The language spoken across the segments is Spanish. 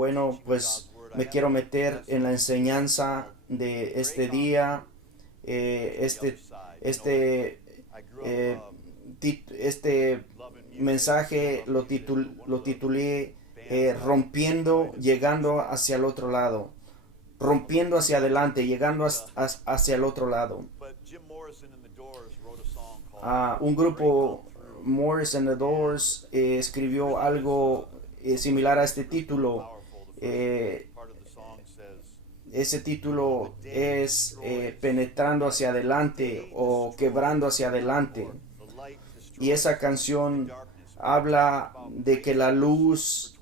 Bueno, pues me quiero meter en la enseñanza de este día. Eh, este, este, eh, este mensaje lo titulé Rompiendo, llegando hacia el otro lado. Rompiendo hacia adelante, llegando hacia el otro lado. Un grupo, Morris and the Doors, escribió algo similar a este título. Eh, Ese título es Penetrando hacia adelante o Quebrando hacia adelante. Y esa canción habla de que la luz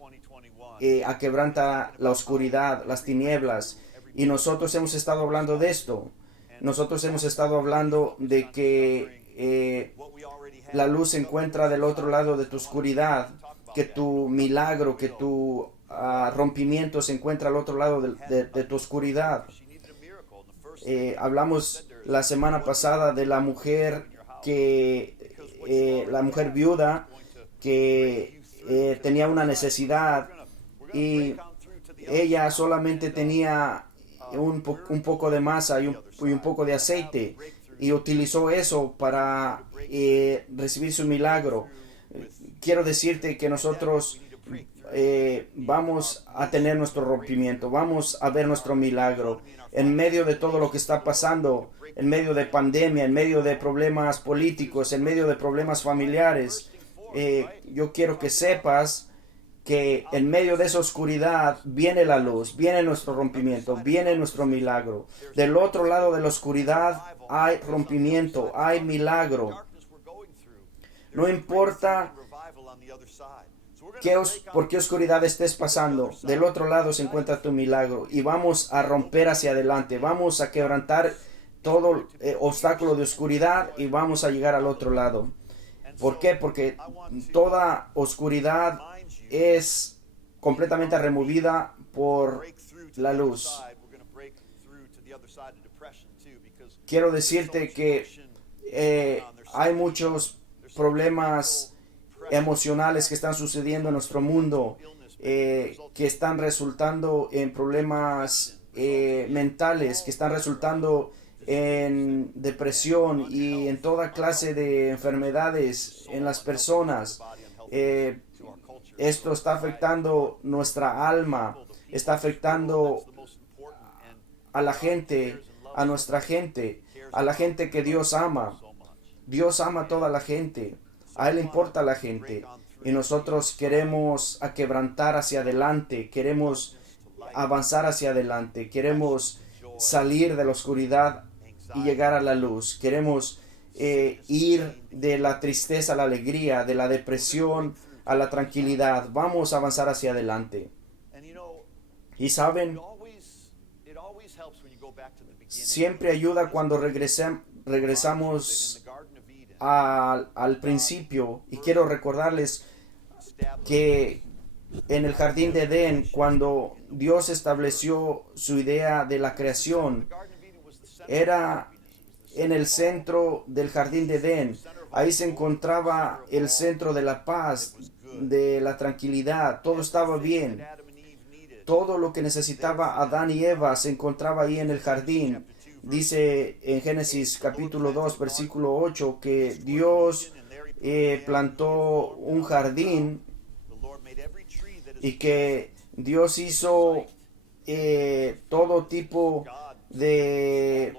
aquebranta la oscuridad, las tinieblas. Y nosotros hemos estado hablando de esto. Nosotros hemos estado hablando de que la luz se encuentra del otro lado de tu oscuridad, que tu milagro, que tu rompimiento se encuentra al otro lado de tu oscuridad. Hablamos la semana pasada de la mujer la mujer viuda que tenía una necesidad y ella solamente tenía un poco de masa y un poco de aceite y utilizó eso para recibir su milagro. Quiero decirte que nosotros vamos a tener nuestro rompimiento, vamos a ver nuestro milagro en medio de todo lo que está pasando, en medio de pandemia, en medio de problemas políticos, en medio de problemas familiares. Yo quiero que sepas que en medio de esa oscuridad viene la luz, viene nuestro rompimiento, viene nuestro milagro. Del otro lado de la oscuridad hay rompimiento, hay milagro. No importa por qué oscuridad estés pasando, del otro lado se encuentra tu milagro y vamos a romper hacia adelante, vamos a quebrantar todo obstáculo de oscuridad y vamos a llegar al otro lado. ¿Por qué? Porque toda oscuridad es completamente removida por la luz. Quiero decirte que hay muchos problemas emocionales que están sucediendo en nuestro mundo, que están resultando en problemas mentales, que están resultando en depresión y en toda clase de enfermedades en las personas. Esto está afectando nuestra alma, está afectando a la gente, a nuestra gente, a la gente que Dios ama. Dios ama a toda la gente. A Él le importa la gente y nosotros queremos quebrantar hacia adelante, queremos avanzar hacia adelante, queremos salir de la oscuridad y llegar a la luz, queremos ir de la tristeza a la alegría, de la depresión a la tranquilidad, vamos a avanzar hacia adelante. Y saben, siempre ayuda cuando regresamos al principio, y quiero recordarles que en el jardín de Edén, cuando Dios estableció su idea de la creación, era en el centro del jardín de Edén. Ahí se encontraba el centro de la paz, de la tranquilidad, todo estaba bien. Todo lo que necesitaba Adán y Eva se encontraba ahí en el jardín. Dice en Génesis capítulo 2, versículo 8, que Dios plantó un jardín y que Dios hizo todo tipo de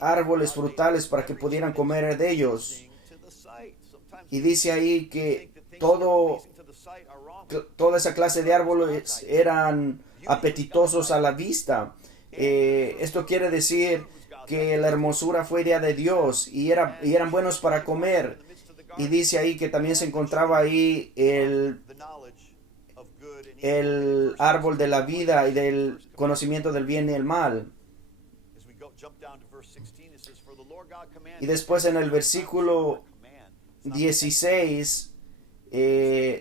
árboles frutales para que pudieran comer de ellos. Y dice ahí que toda esa clase de árboles eran apetitosos a la vista. Esto quiere decir que la hermosura fue idea de Dios y eran buenos para comer. Y dice ahí que también se encontraba ahí el árbol de la vida y del conocimiento del bien y el mal. Y después en el versículo 16,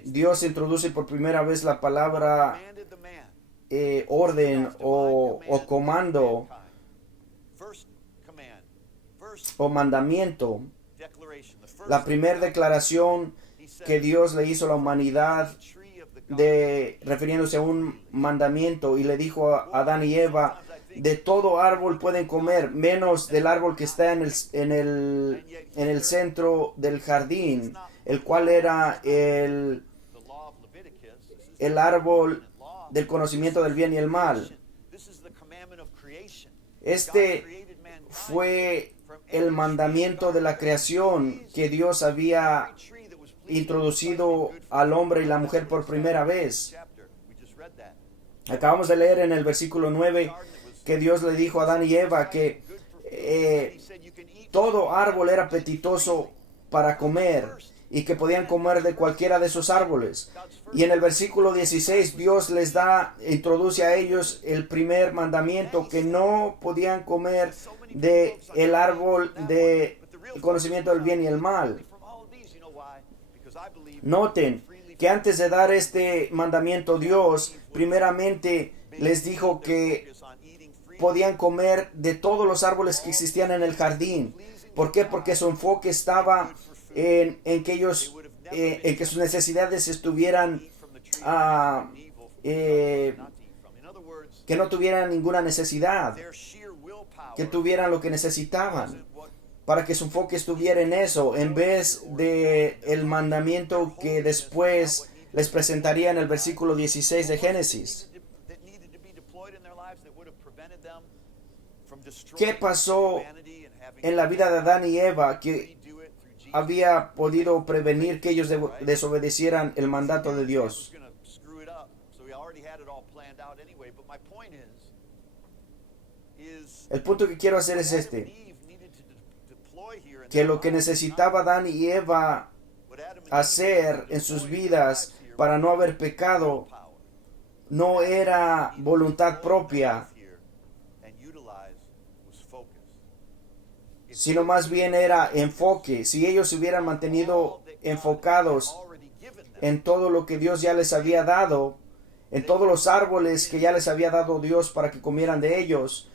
Dios introduce por primera vez la palabra orden o comando o mandamiento. La primera declaración que Dios le hizo a la humanidad refiriéndose a un mandamiento, y le dijo a Adán y Eva, de todo árbol pueden comer, menos del árbol que está en el centro del jardín, el cual era el árbol del conocimiento del bien y el mal. Este fue el mandamiento de la creación que Dios había introducido al hombre y la mujer por primera vez. Acabamos de leer en el versículo 9 que Dios le dijo a Adán y Eva que todo árbol era apetitoso para comer y que podían comer de cualquiera de esos árboles. Y en el versículo 16 Dios les introduce a ellos el primer mandamiento, que no podían comer de el árbol de conocimiento del bien y el mal. Noten que antes de dar este mandamiento, Dios primeramente les dijo que podían comer de todos los árboles que existían en el jardín. ¿Por qué? Porque su enfoque estaba en que sus necesidades estuvieran que no tuvieran ninguna necesidad, que tuvieran lo que necesitaban, para que su enfoque estuviera en eso, en vez de el mandamiento que después les presentaría en el versículo 16 de Génesis. ¿Qué pasó en la vida de Adán y Eva que había podido prevenir que ellos desobedecieran el mandato de Dios? El punto que quiero hacer es este, que lo que necesitaba Adán y Eva hacer en sus vidas para no haber pecado no era voluntad propia, sino más bien era enfoque. Si ellos se hubieran mantenido enfocados en todo lo que Dios ya les había dado, en todos los árboles que ya les había dado Dios para que comieran de ellos,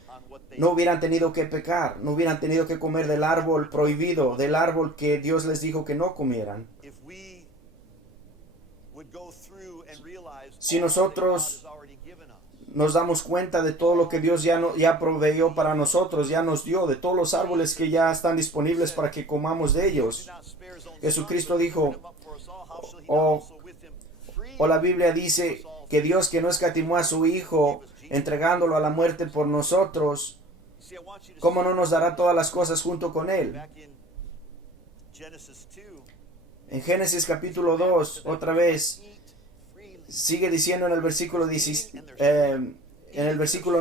no hubieran tenido que pecar, no hubieran tenido que comer del árbol prohibido, del árbol que Dios les dijo que no comieran. Si nosotros nos damos cuenta de todo lo que Dios ya proveyó para nosotros, ya nos dio, de todos los árboles que ya están disponibles para que comamos de ellos. Jesucristo dijo, o la Biblia dice que Dios, que no escatimó a su Hijo entregándolo a la muerte por nosotros, ¿cómo no nos dará todas las cosas junto con Él? En Génesis capítulo 2, otra vez, sigue diciendo en el versículo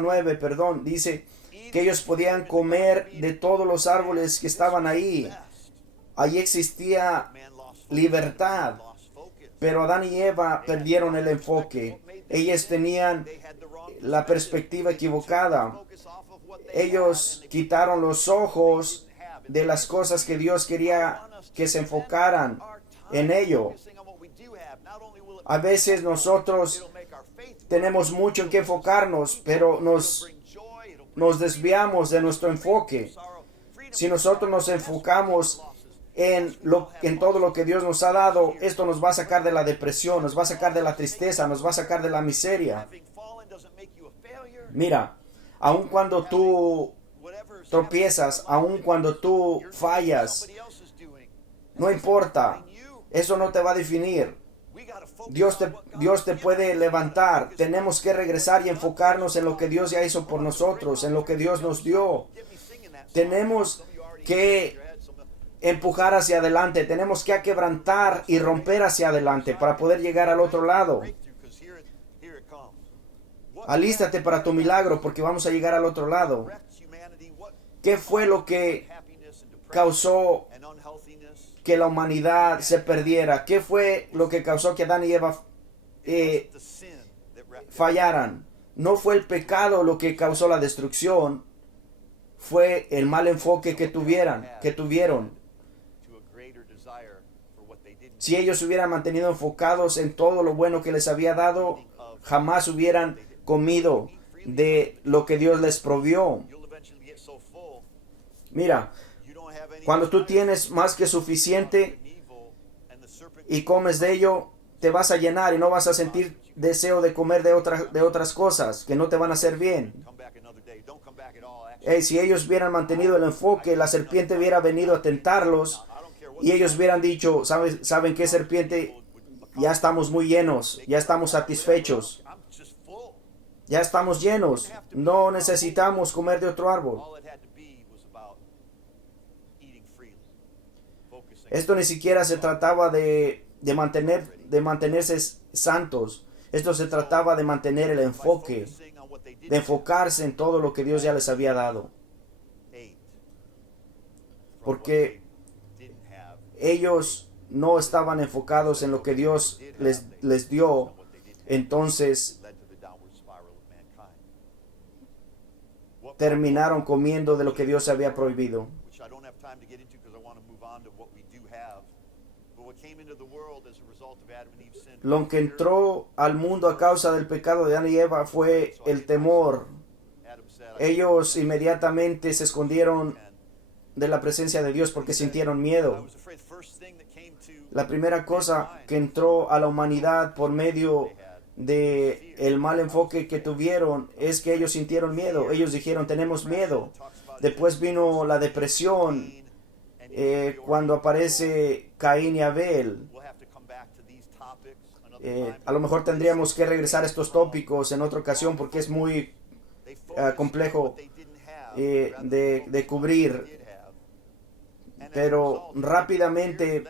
9, dice que ellos podían comer de todos los árboles que estaban ahí. Allí existía libertad, pero Adán y Eva perdieron el enfoque. Ellos tenían la perspectiva equivocada. Ellos quitaron los ojos de las cosas que Dios quería que se enfocaran en ello. A veces nosotros tenemos mucho en que enfocarnos, pero nos desviamos de nuestro enfoque. Si nosotros nos enfocamos en todo lo que Dios nos ha dado, esto nos va a sacar de la depresión, nos va a sacar de la tristeza, nos va a sacar de la miseria. Mira, aun cuando tú tropiezas, aun cuando tú fallas, no importa, eso no te va a definir. Dios te puede levantar. Tenemos que regresar y enfocarnos en lo que Dios ya hizo por nosotros, en lo que Dios nos dio. Tenemos que empujar hacia adelante, tenemos que quebrantar y romper hacia adelante para poder llegar al otro lado. Alístate para tu milagro, porque vamos a llegar al otro lado. ¿Qué fue lo que causó que la humanidad se perdiera? ¿Qué fue lo que causó que Adán y Eva fallaran? No fue el pecado lo que causó la destrucción, fue el mal enfoque que tuvieron. Si ellos se hubieran mantenido enfocados en todo lo bueno que les había dado, jamás hubieran comido de lo que Dios les provió. Mira, cuando tú tienes más que suficiente y comes de ello, te vas a llenar y no vas a sentir deseo de comer de otras cosas que no te van a hacer bien. Si ellos hubieran mantenido el enfoque, la serpiente hubiera venido a tentarlos y ellos hubieran dicho, ¿saben qué, serpiente? Ya estamos muy llenos, ya estamos satisfechos, ya estamos llenos, no necesitamos comer de otro árbol. Esto ni siquiera se trataba de mantenerse santos. Esto se trataba de mantener el enfoque, de enfocarse en todo lo que Dios ya les había dado. Porque ellos no estaban enfocados en lo que Dios les dio, entonces terminaron comiendo de lo que Dios había prohibido. Lo que entró al mundo a causa del pecado de Adán y Eva fue el temor. Ellos inmediatamente se escondieron de la presencia de Dios porque sintieron miedo. La primera cosa que entró a la humanidad por medio de el mal enfoque que tuvieron es que ellos sintieron miedo. Ellos dijeron, tenemos miedo. Después vino la depresión, cuando aparece Caín y Abel. A lo mejor tendríamos que regresar a estos tópicos en otra ocasión porque es muy complejo de cubrir. Pero rápidamente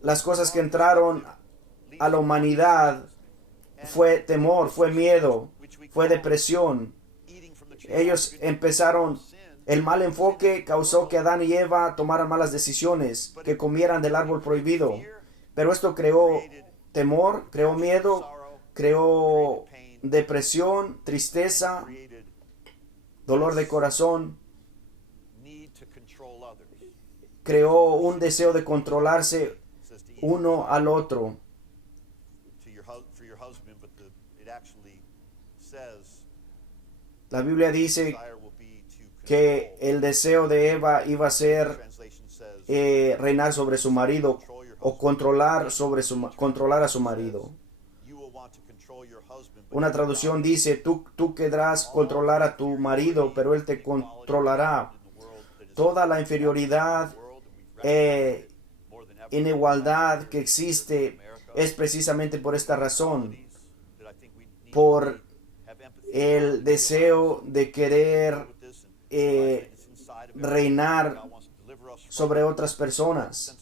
las cosas que entraron a la humanidad fue temor, fue miedo, fue depresión. Ellos empezaron, el mal enfoque causó que Adán y Eva tomaran malas decisiones, que comieran del árbol prohibido. Pero esto creó temor, creó miedo, creó depresión, tristeza, dolor de corazón. Creó un deseo de controlarse uno al otro. La Biblia dice que el deseo de Eva iba a ser reinar sobre su marido o controlar a su marido. Una traducción dice, tú querrás controlar a tu marido, pero él te controlará. Toda la inferioridad inigualdad que existe es precisamente por esta razón, por el deseo de querer reinar sobre otras personas,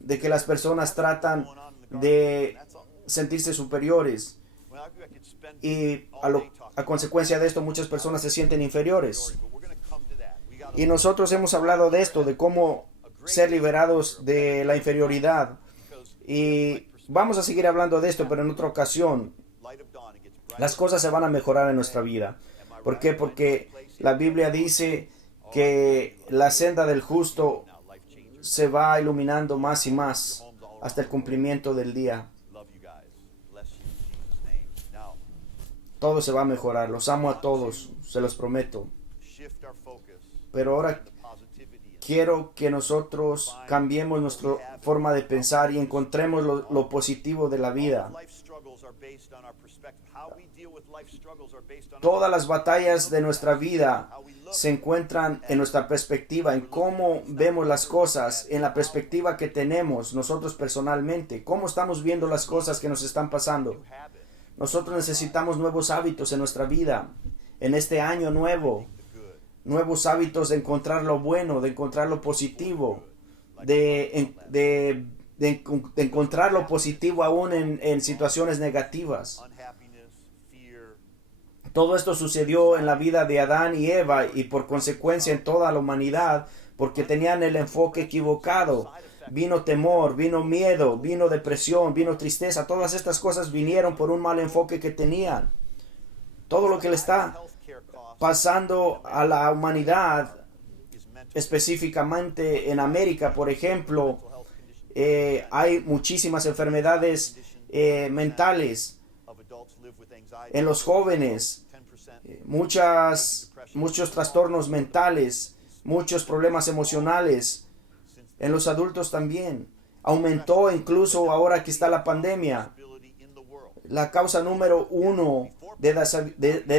de que las personas tratan de sentirse superiores y a consecuencia de esto muchas personas se sienten inferiores. Y nosotros hemos hablado de esto, de cómo ser liberados de la inferioridad. Y vamos a seguir hablando de esto, pero en otra ocasión. Las cosas se van a mejorar en nuestra vida. ¿Por qué? Porque la Biblia dice que la senda del justo se va iluminando más y más hasta el cumplimiento del día. Todo se va a mejorar. Los amo a todos, se los prometo. Pero ahora quiero que nosotros cambiemos nuestra forma de pensar y encontremos lo positivo de la vida. Todas las batallas de nuestra vida se encuentran en nuestra perspectiva, en cómo vemos las cosas, en la perspectiva que tenemos nosotros personalmente, cómo estamos viendo las cosas que nos están pasando. Nosotros necesitamos nuevos hábitos en nuestra vida, en este año nuevo. Nuevos hábitos de encontrar lo bueno, de encontrar lo positivo, de encontrar lo positivo aún en situaciones negativas. Todo esto sucedió en la vida de Adán y Eva y por consecuencia en toda la humanidad porque tenían el enfoque equivocado. Vino temor, vino miedo, vino depresión, vino tristeza. Todas estas cosas vinieron por un mal enfoque que tenían. Todo lo que le está pasando a la humanidad, específicamente en América, por ejemplo, hay muchísimas enfermedades mentales en los jóvenes, muchos trastornos mentales, muchos problemas emocionales, en los adultos también. aumentó incluso ahora que está la pandemia. La causa número uno de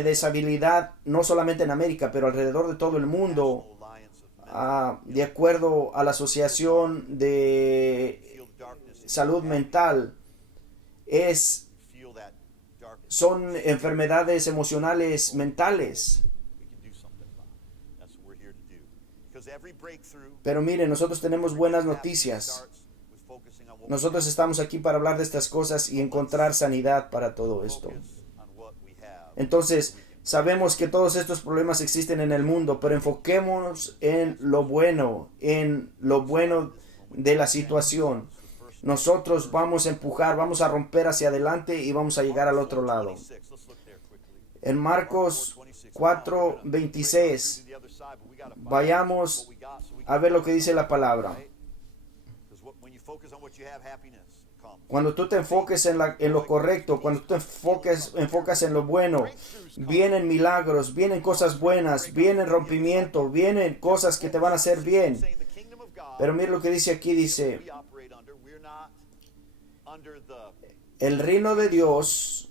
deshabilidad, no solamente en América, pero alrededor de todo el mundo, de acuerdo a la Asociación de Salud Mental, son enfermedades emocionales mentales. Pero miren, nosotros tenemos buenas noticias. Nosotros estamos aquí para hablar de estas cosas y encontrar sanidad para todo esto. Entonces, sabemos que todos estos problemas existen en el mundo, pero enfoquémonos en lo bueno de la situación. Nosotros vamos a empujar, vamos a romper hacia adelante y vamos a llegar al otro lado. En Marcos 4:26, vayamos a ver lo que dice la palabra. Cuando tú te enfoques en lo correcto, cuando tú te enfocas en lo bueno, vienen milagros, vienen cosas buenas, vienen rompimiento, vienen cosas que te van a hacer bien. Pero mira lo que dice aquí, dice, el reino de Dios,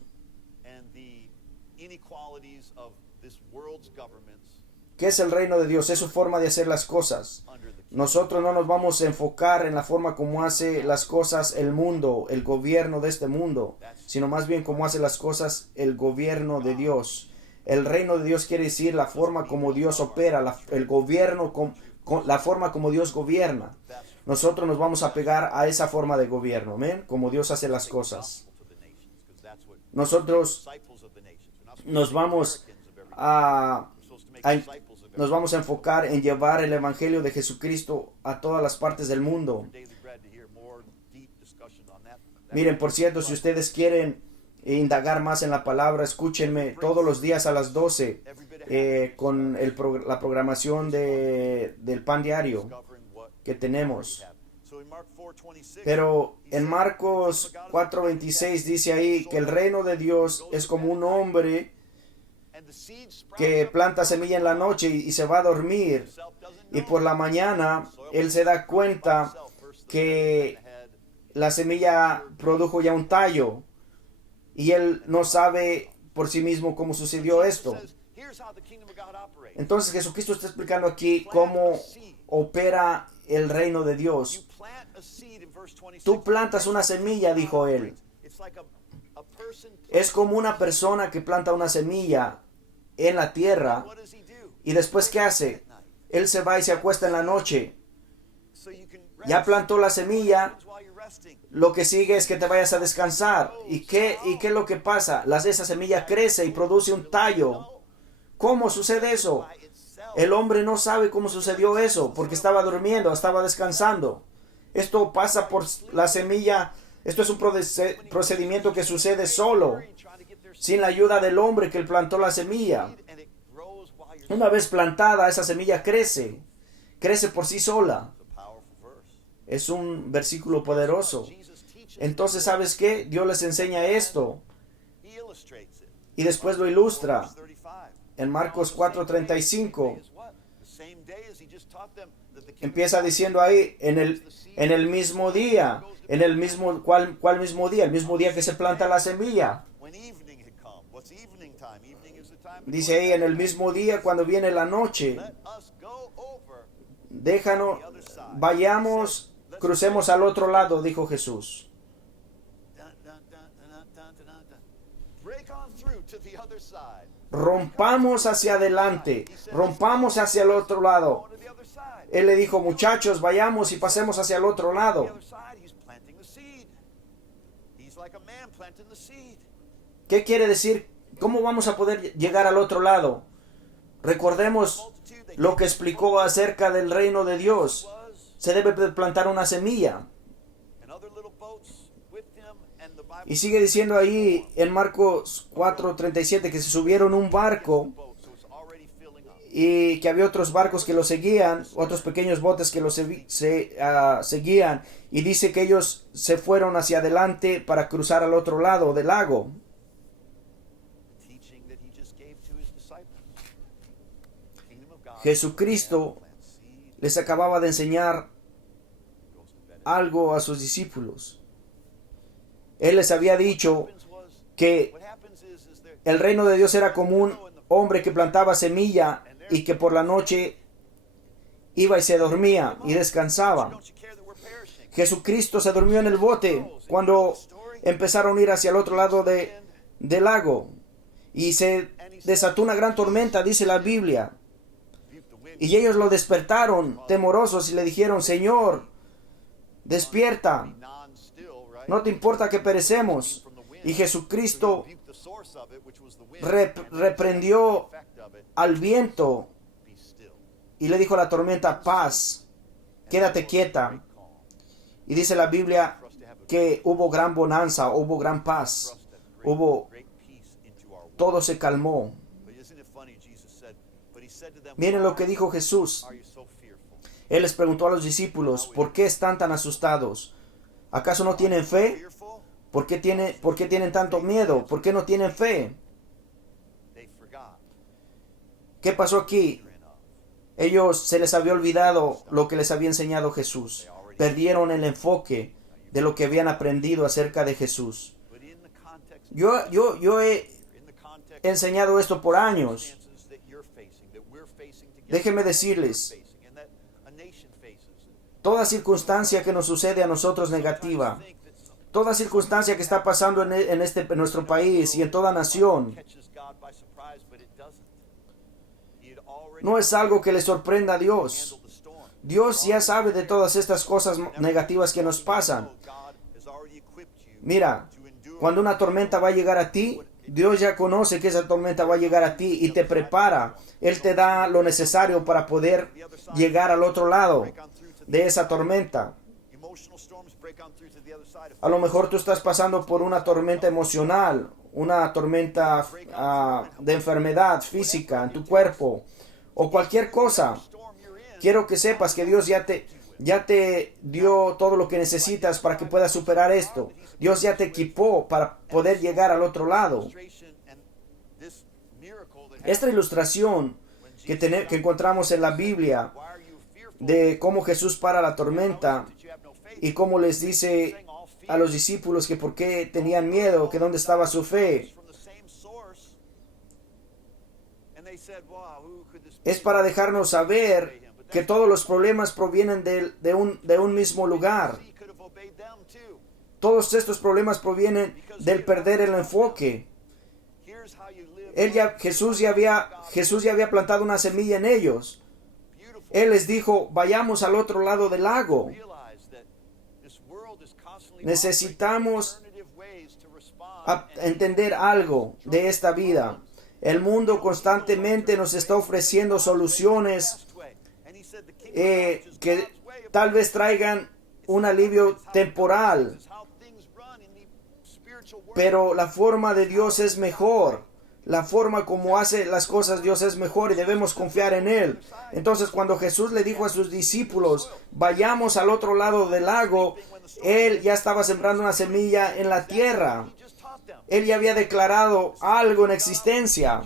¿qué es el reino de Dios? Es su forma de hacer las cosas. Nosotros no nos vamos a enfocar en la forma como hace las cosas el mundo, el gobierno de este mundo, sino más bien cómo hace las cosas el gobierno de Dios. El reino de Dios quiere decir la forma como Dios opera, el gobierno, la forma como Dios gobierna. Nosotros nos vamos a pegar a esa forma de gobierno, ¿ven? Como Dios hace las cosas. Nosotros nos vamos a enfocar en llevar el evangelio de Jesucristo a todas las partes del mundo. Miren, por cierto, si ustedes quieren indagar más en la palabra, escúchenme todos los días a las 12 con la programación del pan diario que tenemos. Pero en Marcos 4:26 dice ahí que el reino de Dios es como un hombre que planta semilla en la noche y se va a dormir, y por la mañana él se da cuenta que la semilla produjo ya un tallo y él no sabe por sí mismo cómo sucedió esto. Entonces Jesucristo está explicando aquí cómo opera el reino de Dios. Tú plantas una semilla, dijo él. Es como una persona que planta una semilla en la tierra y después ¿qué hace? Él se va y se acuesta en la noche. Ya plantó la semilla, lo que sigue es que te vayas a descansar. ¿Y qué es lo que pasa? Esa semilla crece y produce un tallo. ¿Cómo sucede eso? El hombre no sabe cómo sucedió eso, porque estaba durmiendo, estaba descansando. Esto pasa por la semilla. Esto es un procedimiento que sucede solo, sin la ayuda del hombre que plantó la semilla. Una vez plantada, esa semilla crece por sí sola. Es un versículo poderoso. Entonces, ¿sabes qué? Dios les enseña esto y después lo ilustra en Marcos 4:35. Empieza diciendo ahí, en el mismo día, ¿cuál mismo día? El mismo día que se planta la semilla. Dice ahí, en el mismo día cuando viene la noche. Vayamos, crucemos al otro lado, dijo Jesús. Rompamos hacia adelante, rompamos hacia el otro lado. Él le dijo, muchachos, vayamos y pasemos hacia el otro lado. ¿Qué quiere decir? ¿Cómo vamos a poder llegar al otro lado? Recordemos lo que explicó acerca del reino de Dios. Se debe plantar una semilla. Y sigue diciendo ahí en Marcos 4:37 que se subieron un barco y que había otros barcos que lo seguían, otros pequeños botes que lo seguían, y dice que ellos se fueron hacia adelante para cruzar al otro lado del lago. Jesucristo les acababa de enseñar algo a sus discípulos. Él les había dicho que el reino de Dios era como un hombre que plantaba semilla y que por la noche iba y se dormía y descansaba. Jesucristo se durmió en el bote cuando empezaron a ir hacia el otro lado del lago y se desató una gran tormenta, dice la Biblia. Y ellos lo despertaron temorosos y le dijeron: Señor, despierta, no te importa que perecemos. Y Jesucristo reprendió al viento y le dijo a la tormenta: paz, quédate quieta. Y dice la Biblia que hubo gran bonanza, hubo gran paz, todo se calmó. Miren lo que dijo Jesús. Él les preguntó a los discípulos: ¿por qué están tan asustados? ¿Acaso no tienen fe? ¿Por qué tienen tanto miedo? ¿Por qué no tienen fe? ¿Qué pasó aquí? Ellos se les había olvidado lo que les había enseñado Jesús. Perdieron el enfoque de lo que habían aprendido acerca de Jesús. Yo he enseñado esto por años. Déjenme decirles, toda circunstancia que nos sucede a nosotros negativa, toda circunstancia que está pasando en nuestro país y en toda nación, no es algo que le sorprenda a Dios. Dios ya sabe de todas estas cosas negativas que nos pasan. Mira, cuando una tormenta va a llegar a ti, Dios ya conoce que esa tormenta va a llegar a ti y te prepara. Él te da lo necesario para poder llegar al otro lado de esa tormenta. A lo mejor tú estás pasando por una tormenta emocional, una tormenta de enfermedad física en tu cuerpo o cualquier cosa. Quiero que sepas que Dios ya te dio todo lo que necesitas para que puedas superar esto. Dios ya te equipó para poder llegar al otro lado. Esta ilustración que encontramos en la Biblia de cómo Jesús para la tormenta y cómo les dice a los discípulos que por qué tenían miedo, que dónde estaba su fe, es para dejarnos saber que todos los problemas provienen de un mismo lugar. Todos estos problemas provienen del perder el enfoque. Jesús ya había plantado una semilla en ellos. Él les dijo: vayamos al otro lado del lago. Necesitamos entender algo de esta vida. El mundo constantemente nos está ofreciendo soluciones que tal vez traigan un alivio temporal, pero la forma de Dios es mejor. La forma como hace las cosas Dios es mejor y debemos confiar en Él. Entonces, cuando Jesús le dijo a sus discípulos: vayamos al otro lado del lago, Él ya estaba sembrando una semilla en la tierra. Él ya había declarado algo en existencia.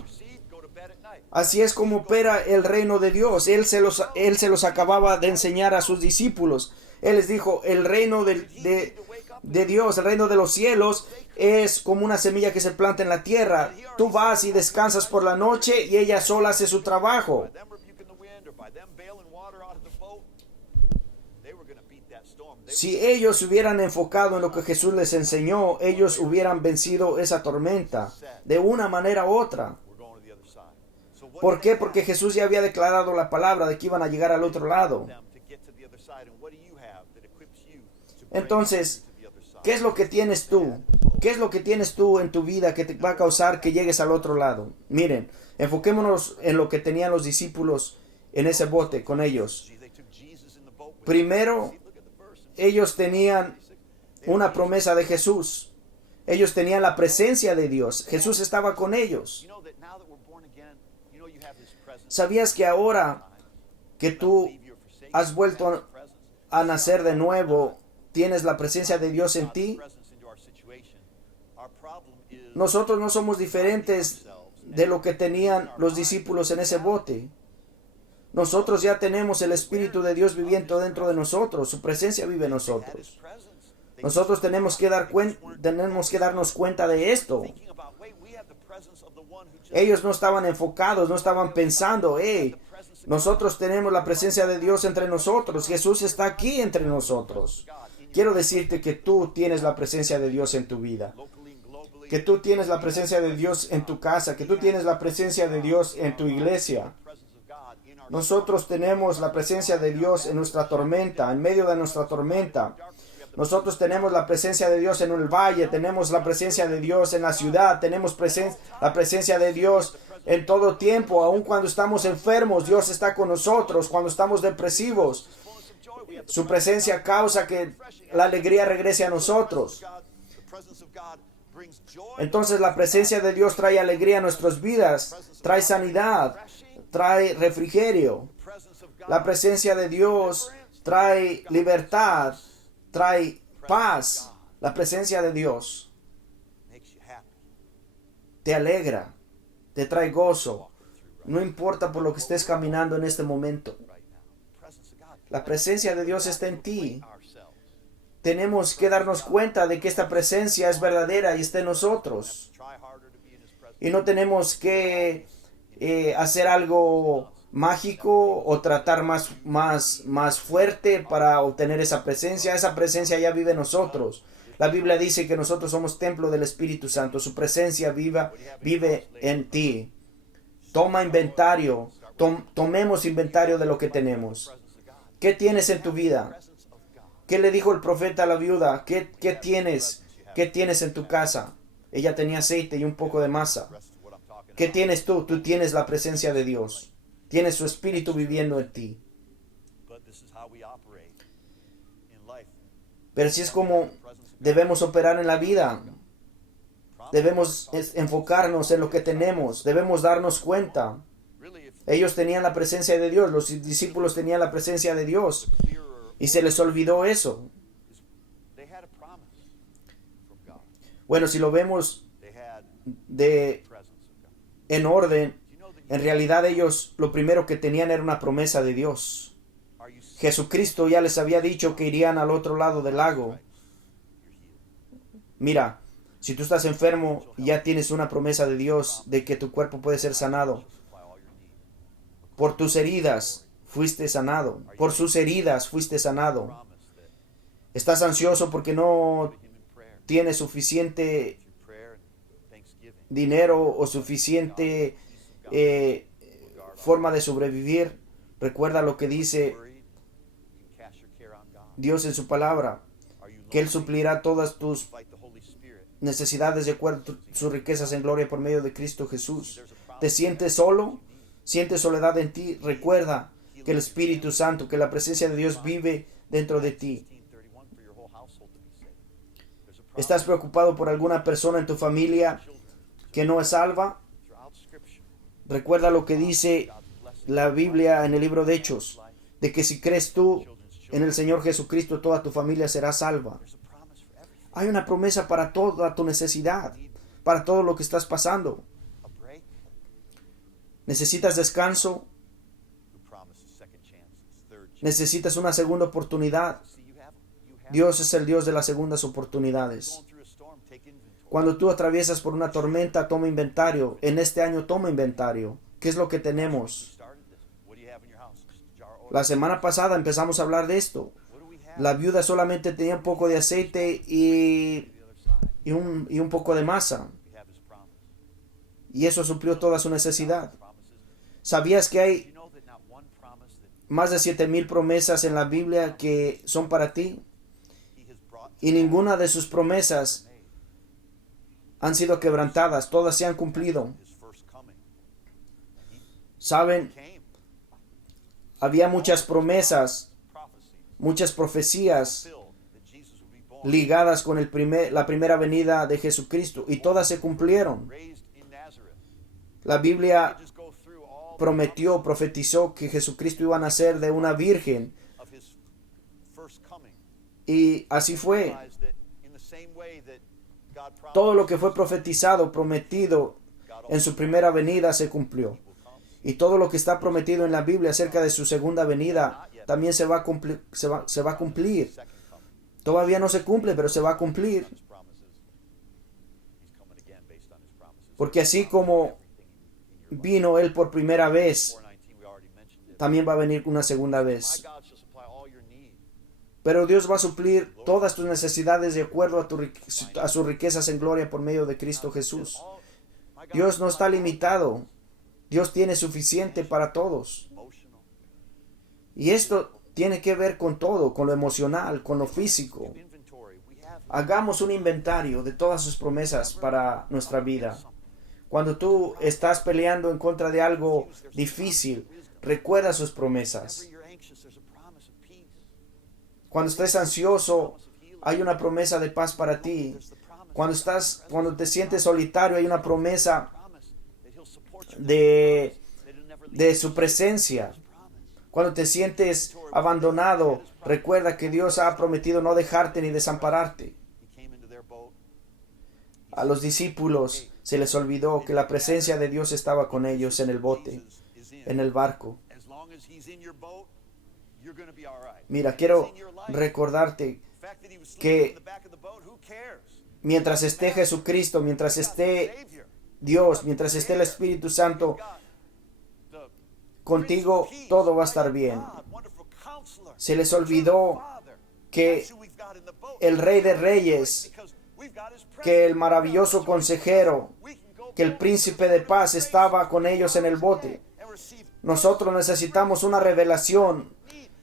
Así es como opera el reino de Dios. Él se los acababa de enseñar a sus discípulos. Él les dijo: el reino de Dios, el reino de los cielos, es como una semilla que se planta en la tierra. Tú vas y descansas por la noche y ella sola hace su trabajo. Si ellos se hubieran enfocado en lo que Jesús les enseñó, ellos hubieran vencido esa tormenta de una manera u otra. ¿Por qué? Porque Jesús ya había declarado la palabra de que iban a llegar al otro lado. Entonces, ¿qué es lo que tienes tú? ¿Qué es lo que tienes tú en tu vida que te va a causar que llegues al otro lado? Miren, enfoquémonos en lo que tenían los discípulos en ese bote con ellos. Primero, ellos tenían una promesa de Jesús. Ellos tenían la presencia de Dios. Jesús estaba con ellos. ¿Sabías que ahora que tú has vuelto a nacer de nuevo, tienes la presencia de Dios en ti? Nosotros no somos diferentes de lo que tenían los discípulos en ese bote. Nosotros ya tenemos el Espíritu de Dios viviendo dentro de nosotros. Su presencia vive en nosotros. Nosotros tenemos que darnos cuenta de esto. Ellos no estaban enfocados, no estaban pensando, nosotros tenemos la presencia de Dios entre nosotros. Jesús está aquí entre nosotros. Quiero decirte que tú tienes la presencia de Dios en tu vida. Que tú tienes la presencia de Dios en tu casa. Que tú tienes la presencia de Dios en tu iglesia. Nosotros tenemos la presencia de Dios en nuestra tormenta, en medio de nuestra tormenta. Nosotros tenemos la presencia de Dios en el valle, tenemos la presencia de Dios en la ciudad, tenemos la presencia de Dios en todo tiempo, aun cuando estamos enfermos, Dios está con nosotros, cuando estamos depresivos. Su presencia causa que la alegría regrese a nosotros. Entonces la presencia de Dios trae alegría a nuestras vidas, trae sanidad, trae refrigerio. La presencia de Dios trae libertad, trae paz. La presencia de Dios te alegra, te trae gozo. No importa por lo que estés caminando en este momento. La presencia de Dios está en ti. Tenemos que darnos cuenta de que esta presencia es verdadera y está en nosotros. Y no tenemos que hacer algo mágico o tratar más fuerte para obtener esa presencia. Esa presencia ya vive en nosotros. La Biblia dice que nosotros somos templo del Espíritu Santo. Su presencia vive en ti. Toma inventario. Tomemos inventario de lo que tenemos. ¿Qué tienes en tu vida? ¿Qué le dijo el profeta a la viuda? ¿Qué tienes? ¿Qué tienes en tu casa? Ella tenía aceite y un poco de masa. ¿Qué tienes tú? Tú tienes la presencia de Dios. Tienes su Espíritu viviendo en ti. Pero así es como debemos operar en la vida. Debemos enfocarnos en lo que tenemos. Debemos darnos cuenta. Ellos tenían la presencia de Dios. Los discípulos tenían la presencia de Dios. Y se les olvidó eso. Bueno, si lo vemos en orden, en realidad ellos lo primero que tenían era una promesa de Dios. Jesucristo ya les había dicho que irían al otro lado del lago. Mira, si tú estás enfermo, ya tienes una promesa de Dios de que tu cuerpo puede ser sanado. Por tus heridas fuiste sanado. Por sus heridas fuiste sanado. Estás ansioso porque no tienes suficiente dinero o suficiente forma de sobrevivir. Recuerda lo que dice Dios en su palabra, que Él suplirá todas tus necesidades de acuerdo a sus riquezas en gloria por medio de Cristo Jesús. ¿Te sientes solo? ¿Sientes soledad en ti? Recuerda que el Espíritu Santo, que la presencia de Dios vive dentro de ti. ¿Estás preocupado por alguna persona en tu familia que no es salva? Recuerda lo que dice la Biblia en el libro de Hechos, de que si crees tú en el Señor Jesucristo, toda tu familia será salva. Hay una promesa para toda tu necesidad, para todo lo que estás pasando. ¿Necesitas descanso? ¿Necesitas una segunda oportunidad? Dios es el Dios de las segundas oportunidades. Cuando tú atraviesas por una tormenta, toma inventario. En este año toma inventario. ¿Qué es lo que tenemos? La semana pasada empezamos a hablar de esto. La viuda solamente tenía un poco de aceite y un poco de masa. Y eso suplió toda su necesidad. ¿Sabías que hay más de 7,000 promesas en la Biblia que son para ti? Y ninguna de sus promesas han sido quebrantadas. Todas se han cumplido. ¿Saben? Había muchas promesas, muchas profecías ligadas con la primera venida de Jesucristo, y todas se cumplieron. La Biblia profetizó que Jesucristo iba a nacer de una virgen, y así fue. Todo lo que fue profetizado, prometido en su primera venida se cumplió. Y todo lo que está prometido en la Biblia acerca de su segunda venida también se va a cumplir. Se va a cumplir. Todavía no se cumple, pero se va a cumplir. Porque así como vino Él por primera vez, también va a venir una segunda vez. Pero Dios va a suplir todas tus necesidades de acuerdo a sus riquezas en gloria por medio de Cristo Jesús. Dios no está limitado. Dios tiene suficiente para todos. Y esto tiene que ver con todo, con lo emocional, con lo físico. Hagamos un inventario de todas sus promesas para nuestra vida. Cuando tú estás peleando en contra de algo difícil, recuerda sus promesas. Cuando estés ansioso, hay una promesa de paz para ti. Cuando te sientes solitario, hay una promesa de su presencia. Cuando te sientes abandonado, recuerda que Dios ha prometido no dejarte ni desampararte. A los discípulos se les olvidó que la presencia de Dios estaba con ellos en el bote, en el barco. Mira, quiero recordarte que mientras esté Jesucristo, mientras esté Dios, mientras esté el Espíritu Santo contigo, todo va a estar bien. Se les olvidó que el Rey de Reyes, que el maravilloso consejero, que el príncipe de paz estaba con ellos en el bote. Nosotros necesitamos una revelación,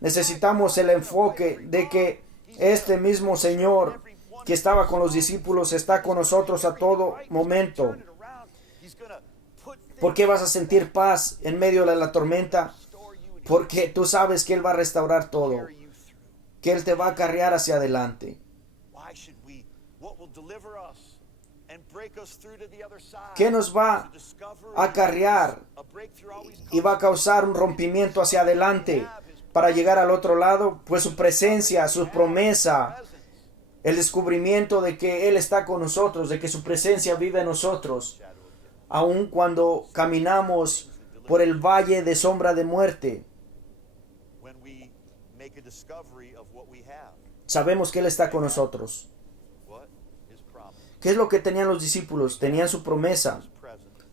necesitamos el enfoque de que este mismo Señor que estaba con los discípulos está con nosotros a todo momento. ¿Por qué vas a sentir paz en medio de la tormenta? Porque tú sabes que Él va a restaurar todo, que Él te va a acarrear hacia adelante. ¿Qué nos va a acarrear y va a causar un rompimiento hacia adelante para llegar al otro lado? Pues su presencia, su promesa, el descubrimiento de que Él está con nosotros, de que su presencia vive en nosotros. Aun cuando caminamos por el valle de sombra de muerte, sabemos que Él está con nosotros. ¿Qué es lo que tenían los discípulos? Tenían su promesa,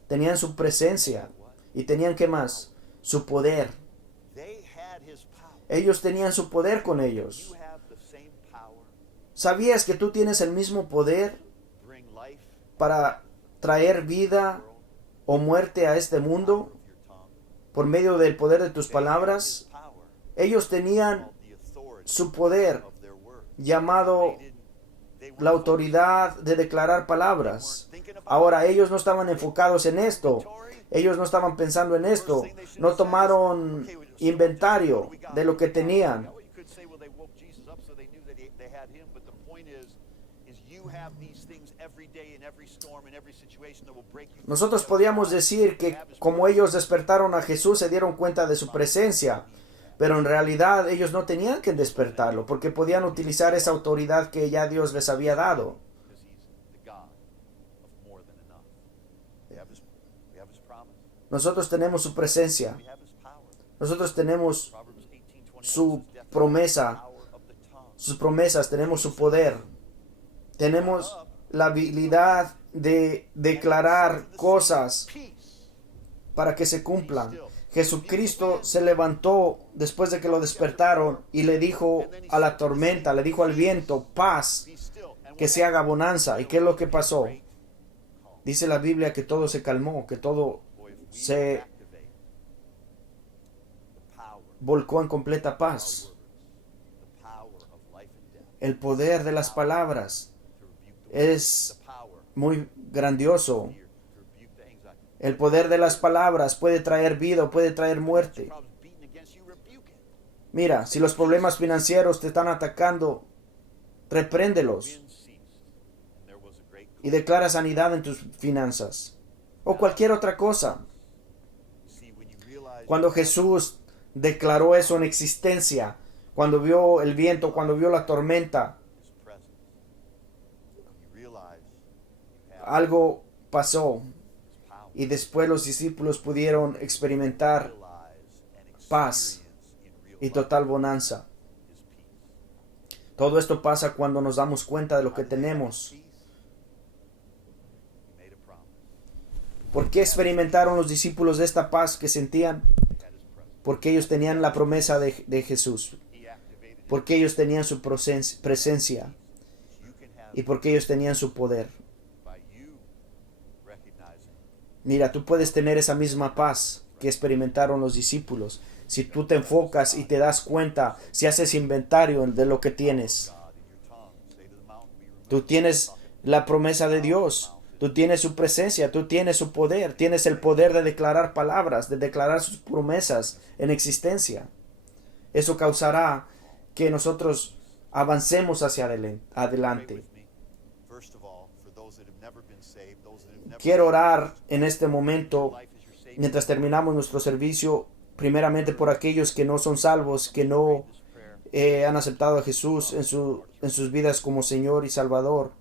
tenían su presencia y tenían, ¿qué más? Su poder. Ellos tenían su poder con ellos. ¿Sabías que tú tienes el mismo poder para traer vida o muerte a este mundo por medio del poder de tus palabras? Ellos tenían su poder llamado la autoridad de declarar palabras. Ahora, ellos no estaban enfocados en esto. Ellos no estaban pensando en esto. No tomaron inventario de lo que tenían. Nosotros podríamos decir que como ellos despertaron a Jesús, se dieron cuenta de su presencia. Pero en realidad ellos no tenían que despertarlo, porque podían utilizar esa autoridad que ya Dios les había dado. Nosotros tenemos su presencia. Nosotros tenemos su promesa. Sus promesas, tenemos su poder. Tenemos la habilidad de declarar cosas para que se cumplan. Jesucristo se levantó después de que lo despertaron y le dijo a la tormenta, le dijo al viento, paz, que se haga bonanza. ¿Y qué es lo que pasó? Dice la Biblia que todo se calmó, que todo se volcó en completa paz. El poder de las palabras es muy grandioso. El poder de las palabras puede traer vida o puede traer muerte. Mira, si los problemas financieros te están atacando, repréndelos y declara sanidad en tus finanzas o cualquier otra cosa. Cuando Jesús declaró eso en existencia, cuando vio el viento, cuando vio la tormenta, algo pasó. y después los discípulos pudieron experimentar paz y total bonanza. Todo esto pasa cuando nos damos cuenta de lo que tenemos. ¿Por qué experimentaron los discípulos de esta paz que sentían? Porque ellos tenían la promesa de Jesús. Porque ellos tenían su presencia. Y porque ellos tenían su poder. Mira, tú puedes tener esa misma paz que experimentaron los discípulos si tú te enfocas y te das cuenta, si haces inventario de lo que tienes. Tú tienes la promesa de Dios, tú tienes su presencia, tú tienes su poder, tienes el poder de declarar palabras, de declarar sus promesas en existencia. Eso causará que nosotros avancemos hacia adelante. Quiero orar en este momento, mientras terminamos nuestro servicio, primeramente por aquellos que no son salvos, que no han aceptado a Jesús en sus vidas como Señor y Salvador.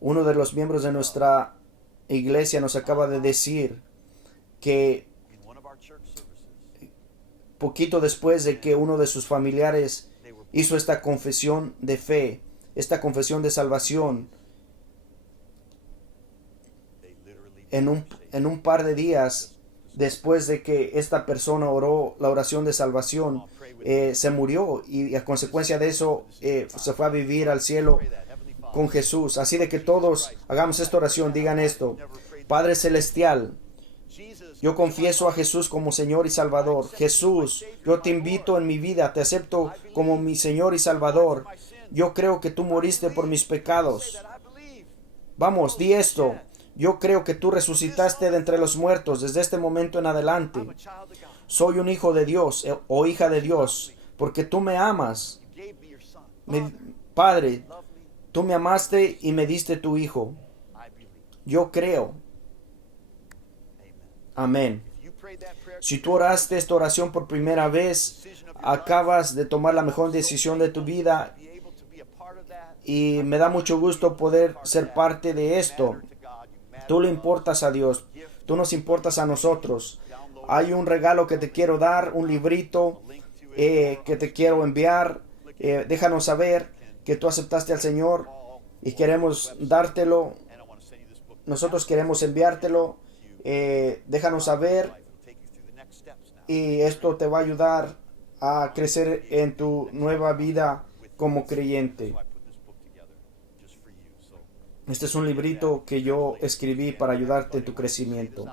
Uno de los miembros de nuestra iglesia nos acaba de decir que poquito después de que uno de sus familiares hizo esta confesión de fe, esta confesión de salvación, en un par de días después de que esta persona oró la oración de salvación, se murió y a consecuencia de eso se fue a vivir al cielo con Jesús. Así de que todos hagamos esta oración, digan esto: Padre Celestial, yo confieso a Jesús como Señor y Salvador. Jesús, yo te invito en mi vida, te acepto como mi Señor y Salvador. Yo creo que tú moriste por mis pecados. Vamos, di esto: yo creo que tú resucitaste de entre los muertos. Desde este momento en adelante soy un hijo de Dios o hija de Dios, porque tú me amas. Padre, tú me amaste y me diste tu Hijo. Yo creo. Amén. Si tú oraste esta oración por primera vez, acabas de tomar la mejor decisión de tu vida y me da mucho gusto poder ser parte de esto. Tú le importas a Dios, tú nos importas a nosotros. Hay un regalo que te quiero dar, un librito que te quiero enviar. Déjanos saber que tú aceptaste al Señor y queremos dártelo. Nosotros queremos enviártelo. Déjanos saber y esto te va a ayudar a crecer en tu nueva vida como creyente. Este es un librito que yo escribí para ayudarte en tu crecimiento.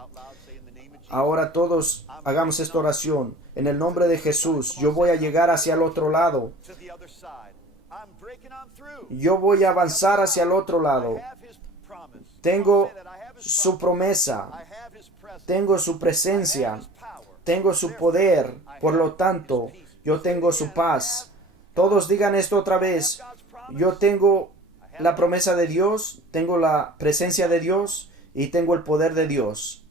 Ahora todos hagamos esta oración. En el nombre de Jesús, yo voy a llegar hacia el otro lado. Yo voy a avanzar hacia el otro lado. Tengo su promesa. Tengo su presencia. Tengo su poder. Por lo tanto, yo tengo su paz. Todos digan esto otra vez. Yo tengo la promesa de Dios, tengo la presencia de Dios y tengo el poder de Dios.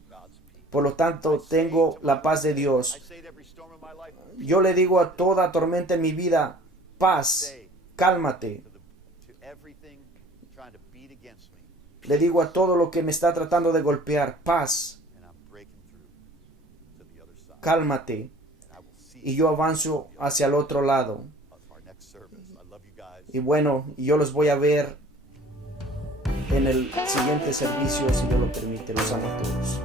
Por lo tanto, tengo la paz de Dios. Yo le digo a toda tormenta en mi vida: paz, cálmate. Le digo a todo lo que me está tratando de golpear: paz, cálmate. Y yo avanzo hacia el otro lado. Y bueno, yo los voy a ver en el siguiente servicio, si Dios lo permite. Los amo a todos.